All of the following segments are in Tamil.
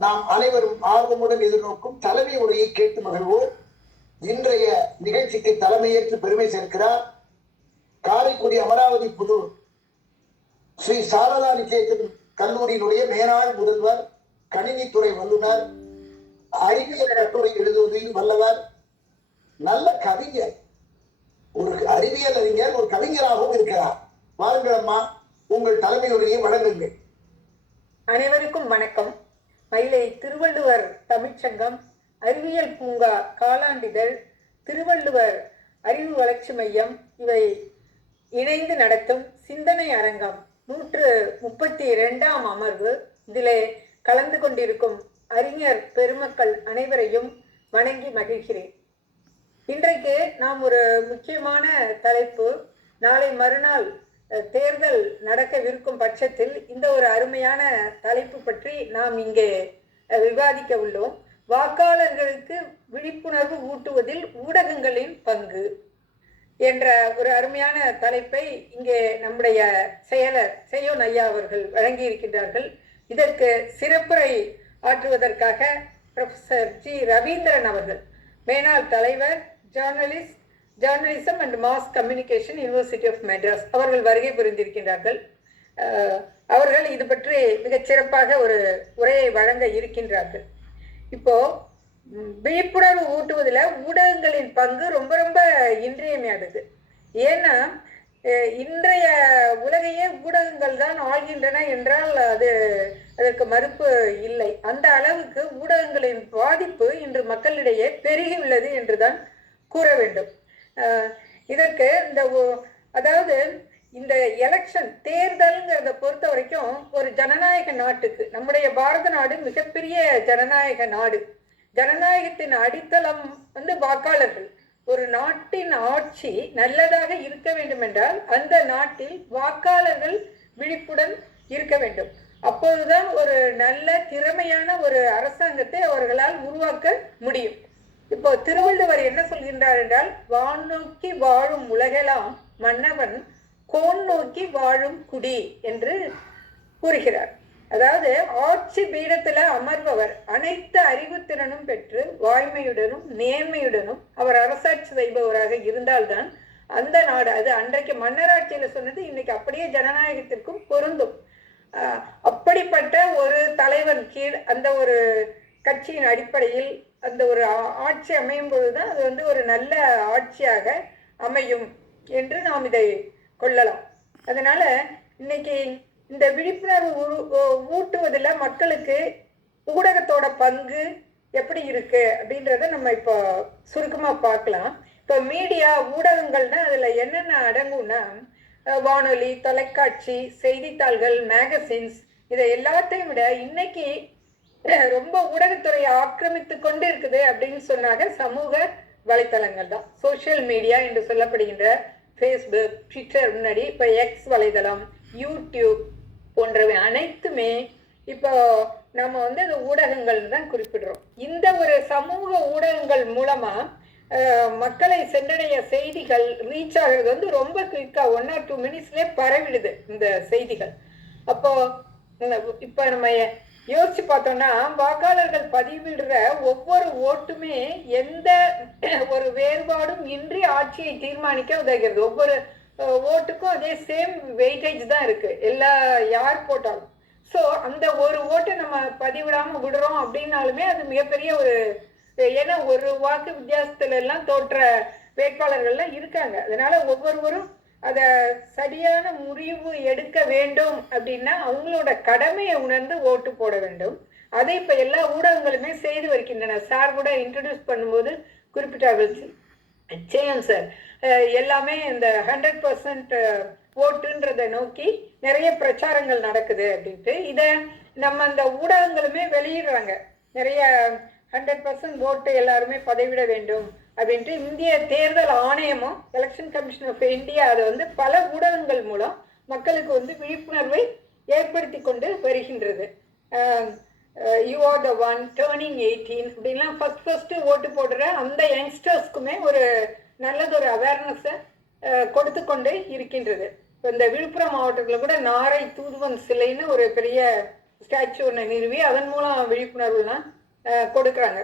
நாம் அனைவரும் ஆர்வமுடன் எதிர்நோக்கும் தலைமை உரையை கேட்டு மகிழ்வோம். இன்றைய நிகழ்ச்சிக்கு தலைமையேற்று பெருமை சேர்க்கிறார் காரைக்குடி அமராவதி புதூர் ஸ்ரீ சாரதா நிகேதன் கல்லூரியினுடைய மேனாள் முதல்வர், கணினித்துறை வல்லுநர், அறிவியல் கட்டுரை எழுதுவதில் வல்லவர், நல்ல கவிஞர், ஒரு அறிவியல் அறிஞர், ஒரு கவிஞராகவும் இருக்கிறார். வாருங்கள் அம்மா, உங்கள் தலைமை உரையை வழங்குங்கள். அனைவருக்கும் வணக்கம். மயிலை திருவள்ளுவர் தமிழ்ச்சங்கம், அறிவியல் பூங்கா காலாண்டிதழ், திருவள்ளுவர் அறிவு வளர்ச்சி மையம் இவை இணைந்து நடத்தும் சிந்தனை அரங்கம் 132ஆம் அமர்வு. இதிலே கலந்து கொண்டிருக்கும் அறிஞர் பெருமக்கள் அனைவரையும் வணங்கி மகிழ்கிறேன். இன்றைக்கு நாம் ஒரு முக்கியமான தலைப்பு, நாளை மறுநாள் தேர்தல் நடக்கவிருக்கும் பட்சத்தில் இந்த ஒரு அருமையான தலைப்பு பற்றி நாம் இங்கே விவாதிக்க உள்ளோம். வாக்காளர்களுக்கு விழிப்புணர்வு ஊட்டுவதில் ஊடகங்களின் பங்கு என்ற ஒரு அருமையான தலைப்பை இங்கே நம்முடைய செயலர் செய்யோன் ஐயா அவர்கள் வழங்கி இருக்கின்றார்கள். இதற்கு சிறப்புரை ஆற்றுவதற்காக ப்ரொஃபசர் ஜி ரவீந்திரன் அவர்கள், மேனாள் தலைவர், journalism and mass communication, university of Madras அவர்கள் வருகை புரிந்திருக்கின்றார்கள். அவர்கள் இது பற்றி மிகச் சிறப்பாக ஒரு உரையை வழங்க இருக்கின்றார்கள். இப்போ விழிப்புணர்வு ஊட்டுவதில் ஊடகங்களின் பங்கு ரொம்ப ரொம்ப இன்றியமையாதது. ஏன்னா இன்றைய உலகையே ஊடகங்கள் தான் ஆள்கின்றன என்றால் அதற்கு மறுப்பு இல்லை. அந்த அளவுக்கு ஊடகங்களின் பாதிப்பு இன்று மக்களிடையே பெருகியுள்ளது என்றுதான் கூற வேண்டும். இதற்கு அதாவது இந்த எலெக்ஷன் தேர்தல்ங்கிறத பொறுத்த வரைக்கும் ஒரு ஜனநாயக நாட்டுக்கு, நம்முடைய பாரத நாடு மிகப்பெரிய ஜனநாயக நாடு. ஜனநாயகத்தின் அடித்தளம் வாக்காளர்கள். ஒரு நாட்டின் ஆட்சி நல்லதாக இருக்க வேண்டும் என்றால் அந்த நாட்டில் வாக்காளர்கள் விழிப்புடன் இருக்க வேண்டும். அப்போதுதான் ஒரு நல்ல திறமையான ஒரு அரசாங்கத்தை அவர்களால் உருவாக்க முடியும். இப்போ திருவள்ளுவர் என்ன சொல்கின்றார் என்றால், வான் நோக்கி வாழும் உலகெல்லாம் மன்னவன் கோன் நோக்கி வாழும் குடி என்று கூறுகிறார். அதாவது ஆட்சி பீடத்துல அமர்பவர் அனைத்து அறிவுத்திறனும் பெற்று வாய்மையுடனும் நேர்மையுடனும் அவர் அரசாட்சி செய்பவராக இருந்தால்தான் அந்த நாடு, அது அன்றைக்கு மன்னராட்சியில சொன்னது இன்னைக்கு அப்படியே ஜனநாயகத்திற்கும் பொருந்தும். அப்படிப்பட்ட ஒரு தலைவன் கீழ் அந்த ஒரு கட்சியின் அடிப்படையில் அந்த ஒரு ஆட்சி அமையும் பொழுதுதான் அது ஒரு நல்ல ஆட்சியாக அமையும் என்று நாம் இதை கொள்ளலாம். அதனால இன்னைக்கு இந்த விழிப்புணர்வு ஊட்டுவதில் மக்களுக்கு ஊடகத்தோட பங்கு எப்படி இருக்கு அப்படின்றத நம்ம இப்போ சுருக்கமா பார்க்கலாம். இப்போ மீடியா ஊடகங்கள்னா அதுல என்னென்ன அடங்கும்னா, வானொலி, தொலைக்காட்சி, செய்தித்தாள்கள், மேகசின்ஸ், இதை எல்லாத்தையும் விட இன்னைக்கு ரொம்ப ஊடகத்துறையை ஆக்கிரமித்து கொண்டு இருக்குது அப்படின்னு சொன்னாங்க சமூக வலைத்தளங்கள் தான். சோசியல் மீடியா என்று சொல்லப்படுகின்ற ஃபேஸ்புக், ட்விட்டர், முன்னாடி இப்போ எக்ஸ் வலைதளம், யூடியூப் போன்றவை அனைத்துமே இப்போ நம்ம அந்த ஊடகங்கள் தான் குறிப்பிடுறோம். இந்த ஒரு சமூக ஊடகங்கள் மூலமா மக்களை சென்றடைய செய்திகள் ரீச் ஆகிறது ரொம்ப குயிக்கா 1 or 2 minutesலேயே பரவிடுது இந்த செய்திகள். அப்போ இப்போ நம்ம யோசிச்சு பார்த்தோம்னா, வாக்காளர்கள் பதிவிடுற ஒவ்வொரு ஓட்டுமே எந்த ஒரு வேறுபாடும் இன்றி ஆட்சியை தீர்மானிக்க உதவுகிறது. ஒவ்வொரு ஓட்டுக்கும் அதே சேம் வெயிட்டேஜ் தான் இருக்கு, யார் போட்டாலும். ஸோ அந்த ஒரு ஓட்டை நம்ம பதிவிடாம விடுறோம் அப்படின்னாலுமே அது மிகப்பெரிய ஒரு, ஏன்னா ஒரு வாக்கு வித்தியாசத்துல எல்லாம் தோற்ற வேட்பாளர்கள்லாம் இருக்காங்க. அதனால ஒவ்வொருவரும் அதை சரியான முடிவு எடுக்க வேண்டும் அப்படின்னா அவங்களோட கடமையை உணர்ந்து ஓட்டு போட வேண்டும். அதை இப்ப எல்லா ஊடகங்களுமே செய்து வருகின்றன. சார் கூட இன்ட்ரடியூஸ் பண்ணும்போது குறிப்பிட்டார்கள், செய்யும் சார், எல்லாமே இந்த 100% ஓட்டுன்றதை நோக்கி நிறைய பிரச்சாரங்கள் நடக்குது அப்படின்ட்டு இதை நம்ம அந்த ஊடகங்களுமே வெளியிடுறாங்க. நிறைய 100% ஓட்டு எல்லாருமே பதிவிட வேண்டும் அப்படின்ட்டு இந்திய தேர்தல் ஆணையமும் எலெக்ஷன் கமிஷன் ஆஃப் இந்தியா அதை பல ஊடகங்கள் மூலம் மக்களுக்கு விழிப்புணர்வை ஏற்படுத்தி கொண்டு வருகின்றது. You are the one turning 18 அப்படின்லாம் ஃபர்ஸ்ட் ஓட்டு போடுற அந்த யங்ஸ்டர்ஸ்க்குமே ஒரு நல்லதொரு அவேர்னஸை கொடுத்து கொண்டு இருக்கின்றது. இப்போ இந்த விழுப்புரம் மாவட்டத்தில் கூட நாரை தூதுவன் சிலைன்னு ஒரு பெரிய ஸ்டாச்சு ஒன்று நிறுவி அதன் மூலம் விழிப்புணர்வுலாம் கொடுக்குறாங்க.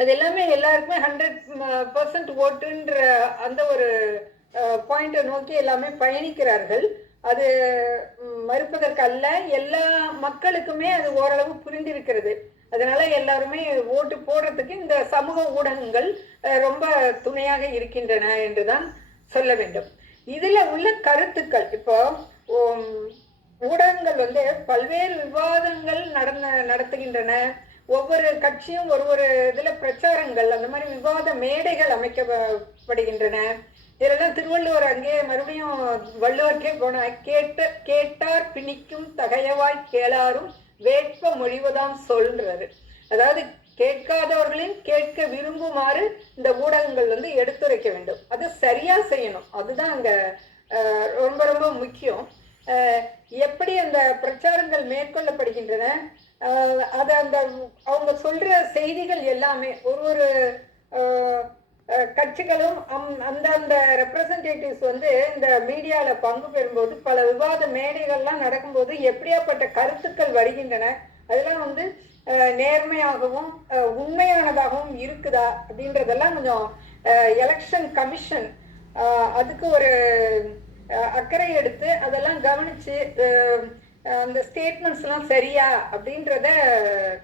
அது எல்லாமே எல்லாருக்குமே 100% ஓட்டுன்ற அந்த ஒரு பாயிண்டை நோக்கி எல்லாமே பயணிக்கிறார்கள். அது மறுப்பதற்கு அல்ல, எல்லா மக்களுக்குமே அது ஓரளவு புரிந்திருக்கிறது. அதனால எல்லாருமே ஓட்டு போடுறதுக்கு இந்த சமூக ஊடகங்கள் ரொம்ப துணையாக இருக்கின்றன என்றுதான் சொல்ல வேண்டும். இதுல உள்ள கருத்துக்கள், இப்போ ஊடகங்கள் வந்து பல்வேறு விவாதங்கள் நடத்துகின்றன. ஒவ்வொரு கட்சியும் ஒரு இதுல பிரச்சாரங்கள், அந்த மாதிரி விவாத மேடைகள் அமைக்கப்படுகின்றன. இதெல்லாம் திருவள்ளுவர் அங்கே மறுபடியும் வள்ளுவர்க்கே போன கேட்டார் பிணிக்கும் தகையவாய் கேளாரும் வேட்ப மொழிவதாம் சொல்றாரு. அதாவது கேட்காதவர்களின் கேட்க விரும்புமாறு இந்த ஊடகங்கள் வந்து எடுத்துரைக்க வேண்டும். அது சரியா செய்யணும். அதுதான் அங்க ரொம்ப ரொம்ப முக்கியம். எப்படி அந்த பிரச்சாரங்கள் மேற்கொள்ளப்படுகின்றன, அது அந்த அவங்க சொல்ற செய்திகள் எல்லாமே ஒரு கட்சிகளும் அந்தந்த ரெப்ரசன்டேட்டிவ்ஸ் வந்து இந்த மீடியால பங்கு பெறும்போது பல விவாத மேடைகள்லாம் நடக்கும்போது எப்படியாப்பட்ட கருத்துக்கள் வருகின்றன, அதெல்லாம் வந்து நேர்மையாகவும் உண்மையானதாகவும் இருக்குதா அப்படின்றதெல்லாம் கொஞ்சம் எலெக்ஷன் கமிஷன் அதுக்கு ஒரு அக்கறை எடுத்து அதெல்லாம் கவனிச்சு அந்த ஸ்டேட்மெண்ட்ஸ்லாம் சரியா அப்படின்றத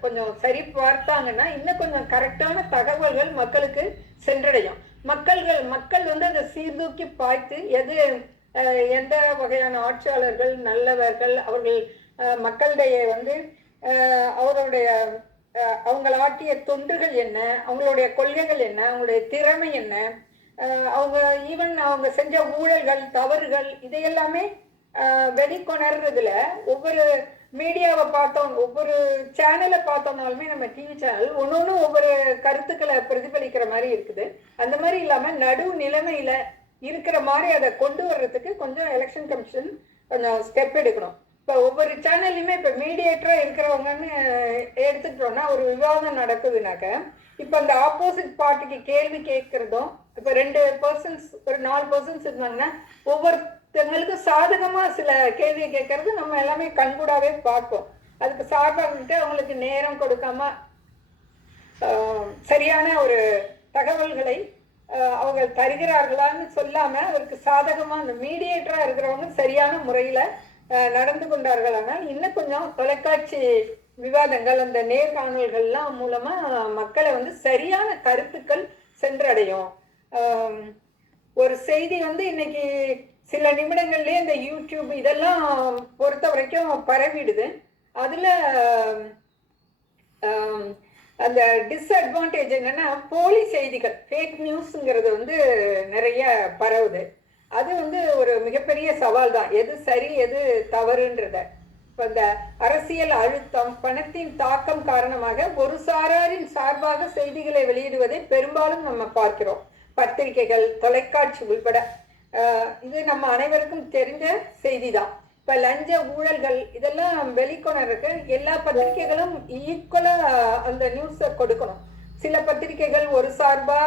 கொஞ்சம் சரி பார்த்தாங்கன்னா இன்னும் கொஞ்சம் கரெக்டான தகவல்கள் மக்களுக்கு சென்றடையும். மக்கள் வந்து அதை சீர்தூக்கி பார்த்து எந்த வகையான ஆட்சியாளர்கள் நல்லவர்கள், அவர்கள் மக்களுடைய வந்து அவருடைய அவங்கள ஆட்டிய தொண்டுகள் என்ன, அவங்களுடைய கொள்கைகள் என்ன, அவங்களுடைய திறமை என்ன, அவங்க செஞ்ச ஊழல்கள் தவறுகள் இதையெல்லாமே வெளிக்கொணர்றதுல ஒவ்வொரு மீடியாவை பார்த்தோம், ஒவ்வொரு சேனலை பார்த்தோம்னாலுமே நம்ம டிவி சேனல் ஒன்னொன்னு ஒவ்வொரு கருத்துக்களை பிரதிபலிக்கிற மாதிரி இருக்குது. அந்த மாதிரி இல்லாம நடு நிலைமையில இருக்கிற மாதிரி அதை கொண்டு வர்றதுக்கு கொஞ்சம் எலெக்ஷன் கமிஷன் கொஞ்சம் ஸ்டெப் எடுக்கணும். இப்போ ஒவ்வொரு சேனல்லையுமே இப்போ மீடியேட்டரா இருக்கிறவங்கன்னு எடுத்துக்கிட்டோம்னா ஒரு விவாதம் நடக்குதுனாக்க இப்போ அந்த ஆப்போசிட் பார்ட்டிக்கு கேள்வி கேட்கறதும், இப்போ 2 பர்சன்ஸ் ஒரு 4 பர்சன்ஸ் இருந்தாங்கன்னா ஒவ்வொருத்தங்களுக்கு சாதகமா சில கேள்வியை கேட்கறது நம்ம எல்லாமே கண்கூடாவே பார்ப்போம். அதுக்கு சார்பாகிட்டு அவங்களுக்கு நேரம் கொடுக்காம சரியான ஒரு தகவல்களை அவங்க தருகிறார்களான்னு சொல்லாம அவருக்கு சாதகமா அந்த மீடியேட்டரா இருக்கிறவங்க சரியான முறையில நடந்து கொண்டார்களானால் இன்னும் கொஞ்சம் தொலைக்காட்சி விவாதங்கள் அந்த நேர்காணல்கள்லாம் மூலமா மக்களை வந்து சரியான கருத்துக்கள் சென்றடையும். ஒரு செய்தி வந்து இன்னைக்கு சில நிமிடங்கள்லயே இந்த யூடியூப் இதெல்லாம் பொறுத்த வரைக்கும் பரவிடுது. அதுல அந்த டிஸ்அட்வான்டேஜ் என்னன்னா போலி செய்திகள், ஃபேக் நியூஸ்ங்கிறது வந்து நிறைய பரவுது. அது வந்து ஒரு மிகப்பெரிய சவால் தான், எது சரி எது தவறுன்றத. இப்போ இந்த அரசியல் அழுத்தம், பணத்தின் தாக்கம் காரணமாக ஒரு சாராரின் சார்பாக செய்திகளை வெளியிடுவதை பெரும்பாலும் நம்ம பார்க்கிறோம். பத்திரிகைகள், தொலைக்காட்சி உள்பட இது நம்ம அனைவருக்கும் தெரிஞ்ச செய்தி தான். இப்போ லஞ்ச ஊழல்கள் இதெல்லாம் வெளிக்கொணருக்கு எல்லா பத்திரிகைகளும் ஈக்குவலா அந்த நியூஸை கொடுக்கணும். சில பத்திரிகைகள் ஒரு சார்பா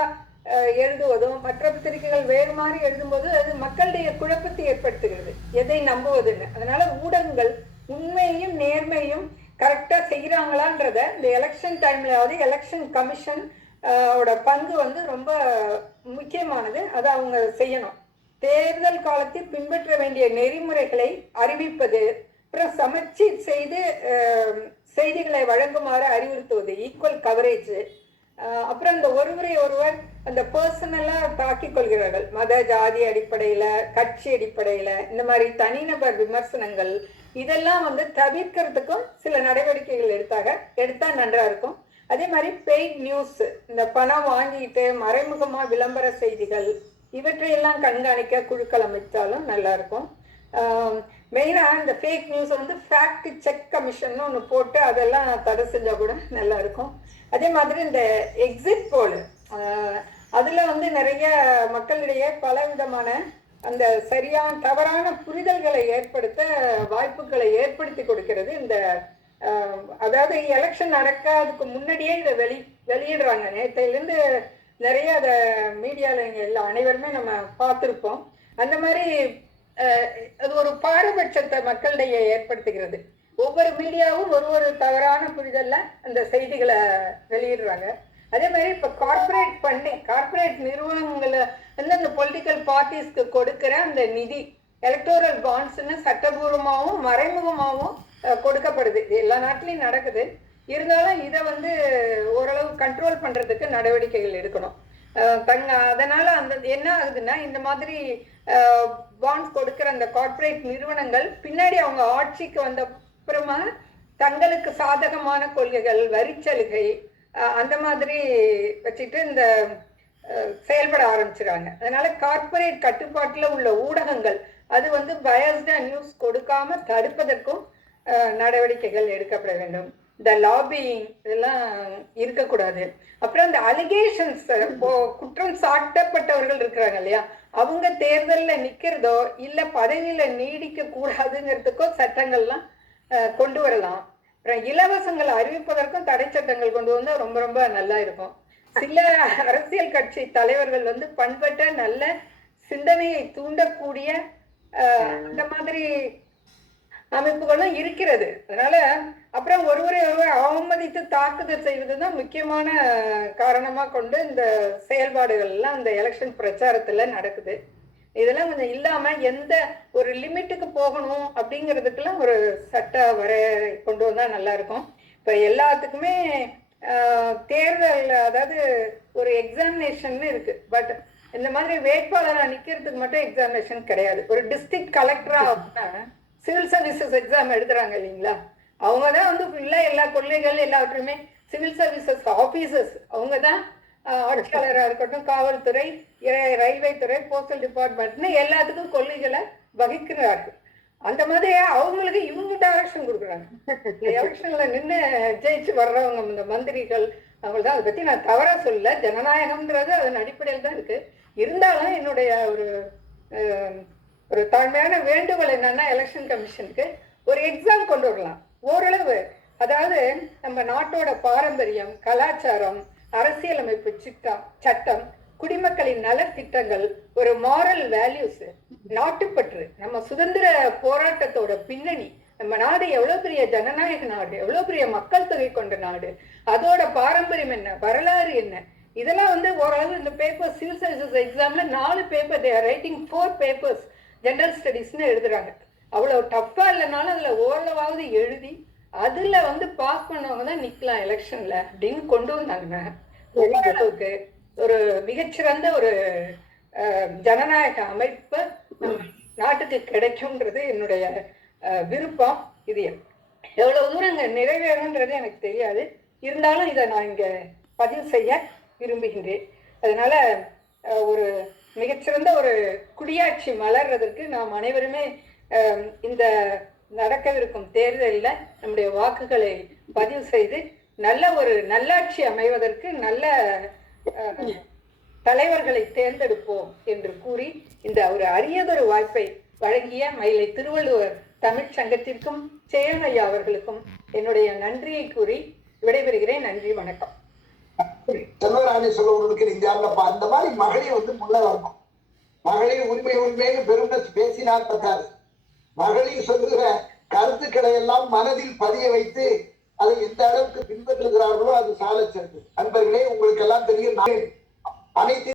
எழுதுவதும் மற்ற பத்திரிகைகள் வேறு மாதிரி எழுதும்போது அது மக்களுடைய குழப்பத்தை ஏற்படுத்துகிறது, எதை நம்புவதுன்னு. அதனால ஊடகங்கள் உண்மையையும் நேர்மையும் கரெக்டா செய்யறாங்களான்றத இந்த எலெக்ஷன் டைம்லயாவது எலெக்ஷன் கமிஷன் பங்கு வந்து ரொம்ப முக்கியமானது. அதை அவங்க செய்யணும். தேர்தல் காலத்தில் பின்பற்ற வேண்டிய நெறிமுறைகளை அறிவிப்பது, அப்புறம் சமச்சீர் செய்து செய்திகளை வழங்குமாறு அறிவுறுத்துவது, ஈக்குவல் கவரேஜ். அப்புறம் இந்த ஒருவர் அந்த பர்சனலா தாக்கிக் கொள்கிறார்கள், மத ஜாதி அடிப்படையில, கட்சி அடிப்படையில, இந்த மாதிரி தனிநபர் விமர்சனங்கள் இதெல்லாம் வந்து தவிர்க்கிறதுக்கும் சில நடவடிக்கைகள் எடுத்தா நன்றா இருக்கும். அதே மாதிரி பெய்ட் நியூஸ், இந்த பணம் வாங்கிட்டு மறைமுகமா விளம்பர செய்திகள் இவற்றையெல்லாம் கண்காணிக்க குழுக்கள் அமைச்சாலும் நல்லா இருக்கும். மெயினா இந்த ஃபேக் நியூஸ் வந்து ஃபேக்ட் செக் கமிஷன் ஒன்று போட்டு அதெல்லாம் தடை செஞ்சா கூட நல்லா இருக்கும். அதே மாதிரி இந்த எக்ஸிட் போல் அதுல வந்து நிறைய மக்களிடையே பல விதமான அந்த சரியான தவறான புரிதல்களை ஏற்படுத்த வாய்ப்புகளை ஏற்படுத்தி கொடுக்கிறது. இந்த அதாவது எலெக்ஷன் நடக்காதுக்கு முன்னாடியே இதை வெளியிடுறாங்க. நேற்றையிலேருந்து நிறைய அதை மீடியாவில் இங்கே எல்லா அனைவருமே நம்ம பார்த்துருப்போம். அந்த மாதிரி அது ஒரு பாரபட்சத்தை மக்களிடையே ஏற்படுத்துகிறது. ஒவ்வொரு மீடியாவும் ஒரு தவறான புரிதல்ல அந்த செய்திகளை வெளியிடுறாங்க. அதே மாதிரி இப்ப கார்பரேட் நிறுவனங்களை வந்து அந்த பொலிட்டிக்கல் பார்ட்டிஸ்க்கு கொடுக்கிற அந்த நிதி எலக்டோரல் பாண்ட்ஸ்ன்னு சட்டபூர்வமாகவும் மறைமுகமாகவும் கொடுக்கப்படுது. இது எல்லா நாட்டிலையும் நடக்குது. இருந்தாலும் இதை வந்து ஓரளவு கண்ட்ரோல் பண்றதுக்கு நடவடிக்கைகள் எடுக்கணும். அதனால அந்த என்ன ஆகுதுன்னா, இந்த மாதிரி பாண்ட்ஸ் கொடுக்கிற அந்த கார்பரேட் நிறுவனங்கள் பின்னாடி அவங்க ஆட்சிக்கு வந்த அப்புறமா தங்களுக்கு சாதகமான கொள்கைகள், வரிச்சலுகை அந்த மாதிரி வச்சுட்டு இந்த செயல்பட ஆரம்பிச்சிடாங்க. அதனால கார்பரேட் கட்டுப்பாட்டுல உள்ள ஊடகங்கள் அது வந்து பயஸ்டா நியூஸ் கொடுக்காம தடுப்பதற்கும் நடவடிக்கைகள் எடுக்கப்பட வேண்டும். இந்த லாபியிங் இதெல்லாம் இருக்கக்கூடாது. அப்புறம் இந்த அலிகேஷன்ஸ், குற்றம் சாட்டப்பட்டவர்கள் இருக்கிறாங்க இல்லையா, அவங்க தேர்தல்ல நிக்கிறதோ இல்ல பதவியில நீடிக்க கூடாதுங்கிறதுக்கோ சட்டங்கள்லாம் கொண்டு வரலாம். அப்புறம் இலவசங்களை அறிவிப்பதற்கும் தடை சட்டங்கள் கொண்டு வந்தா ரொம்ப ரொம்ப நல்லா இருக்கும். சில அரசியல் கட்சி தலைவர்கள் வந்து பண்பட்ட நல்ல சிந்தனையை தூண்டக்கூடிய அந்த மாதிரி அமைப்புகளும் இருக்கிறது. அதனால அப்புறம் ஒருவரை அவமதித்து தாக்குதல் செய்வதுதான் முக்கியமான காரணமா கொண்டு இந்த செயல்பாடுகள் எல்லாம் இந்த எலெக்ஷன் பிரச்சாரத்துல நடக்குது. இதெல்லாம் கொஞ்சம் இல்லாம எந்த ஒரு லிமிட்டுக்கு போகணும் அப்படிங்கிறதுக்கெல்லாம் ஒரு சட்ட கொண்டு வந்தா நல்லா இருக்கும். இப்ப எல்லாத்துக்குமே தேர்தல், அதாவது ஒரு எக்ஸாமினேஷன் இருக்கு. பட் இந்த மாதிரி வேட்பாளரா நிக்கிறதுக்கு மட்டும் எக்ஸாமினேஷன் கிடையாது. ஒரு டிஸ்ட்ரிக்ட் கலெக்டரா சிவில் சர்வீசஸ் எக்ஸாம் எழுதுறாங்க இல்லைங்களா, அவங்கதான் வந்து ஃபுல்லா எல்லா கொள்கைகள் எல்லாவற்றுமே சிவில் சர்வீசஸ் ஆபீசர்ஸ் அவங்கதான் ஆட்சியாளராக இருக்கட்டும், காவல்துறை, ரயில்வே துறை, போஸ்டல் டிபார்ட்மெண்ட்னு எல்லாத்துக்கும் கொள்கைகளை வகிக்கிறார்கள். அந்த மாதிரி அவங்களுக்கு இவங்க டைரக்ஷன் கொடுக்குறாங்க. எலெக்ஷன்ல நின்று ஜெயிச்சு வர்றவங்க இந்த மந்திரிகள் அவங்கள்தான். அதை பத்தி நான் தவறா சொல்லல, ஜனநாயகம்ன்றது அதன் அடிப்படையில் தான் இருக்கு. இருந்தாலும் என்னுடைய ஒரு தாழ்மையான வேண்டுகோள் என்னன்னா, எலெக்ஷன் கமிஷனுக்கு ஒரு எக்ஸாம் கொண்டு வரலாம் ஓரளவு. அதாவது நம்ம நாட்டோட பாரம்பரியம், கலாச்சாரம், அரசியலமைப்பு சட்டம், குடிமக்களின் நலத்திட்டங்கள், ஒரு மாரல் வேல்யூஸ், நாட்டுப்பற்று, நம்ம சுதந்திர போராட்டத்தோட பின்னணி, நம்ம நாடு எவ்வளவு பெரிய ஜனநாயக நாடு, எவ்வளவு பெரிய மக்கள் தொகை கொண்ட நாடு, அதோட பாரம்பரியம் என்ன, வரலாறு என்ன, இதெல்லாம் வந்து ஓரளவு இந்த பேப்பர் சிவில் சர்வீசஸ் எக்ஸாம்ல 4 பேப்பர் ரைட்டிங் 4 பேப்பர்ஸ் ஜெனரல் ஸ்டடீஸ்ன்னு எழுதுறாங்க. அவ்வளவு டஃப்பா இல்லைனாலும் அதுல ஓரளவாவது எழுதி அதுல வந்து பாஸ் பண்ணவங்க தான் நிக்கலாம் எலெக்ஷன்ல அப்படின்னு கொண்டு வந்தாங்க. ஓரளவுக்கு ஒரு மிகச்சிறந்த ஒரு ஜனநாயக அமைப்பு நாட்டுக்கு கிடைக்கும்ன்றது என்னுடைய விருப்பம். இது எவ்வளவு தூரம் இங்க நிறைவேறும்ன்றது எனக்கு தெரியாது. இருந்தாலும் இதை நான் இங்க பதிவு செய்ய விரும்புகின்றேன். அதனால ஒரு மிகச்சிறந்த ஒரு குடியாட்சி மலர்றதற்கு நாம் அனைவருமே இந்த நடக்கவிருக்கும் தேர்தலில் நம்முடைய வாக்குகளை பதிவு செய்து நல்ல ஒரு நல்லாட்சி அமைவதற்கு நல்ல தலைவர்களை தேர்ந்தெடுப்போம் என்று கூறி இந்த ஒரு அரியதொரு வாய்ப்பை வழங்கிய மயிலை திருவள்ளுவர் தமிழ் சங்கத்திற்கும் சேரனையா அவர்களுக்கும் என்னுடைய நன்றியை கூறி விடைபெறுகிறேன். நன்றி, வணக்கம். செல்வராணி சொல்லுவதற்கு நீங்க அந்த மாதிரி மகளிர் வந்து முன்ன வரணும். மகளிர் உரிமைன்னு பெருமை பேசினால் பத்தாது. மகளிர் சொல்லுகிற கருத்துக்களை எல்லாம் மனதில் பதிய வைத்து அதை எந்த அளவுக்கு பின்பற்றுகிறார்களோ அது சால சிறந்தது. அன்பர்களே, உங்களுக்கு எல்லாம் தெரியும், அனைத்து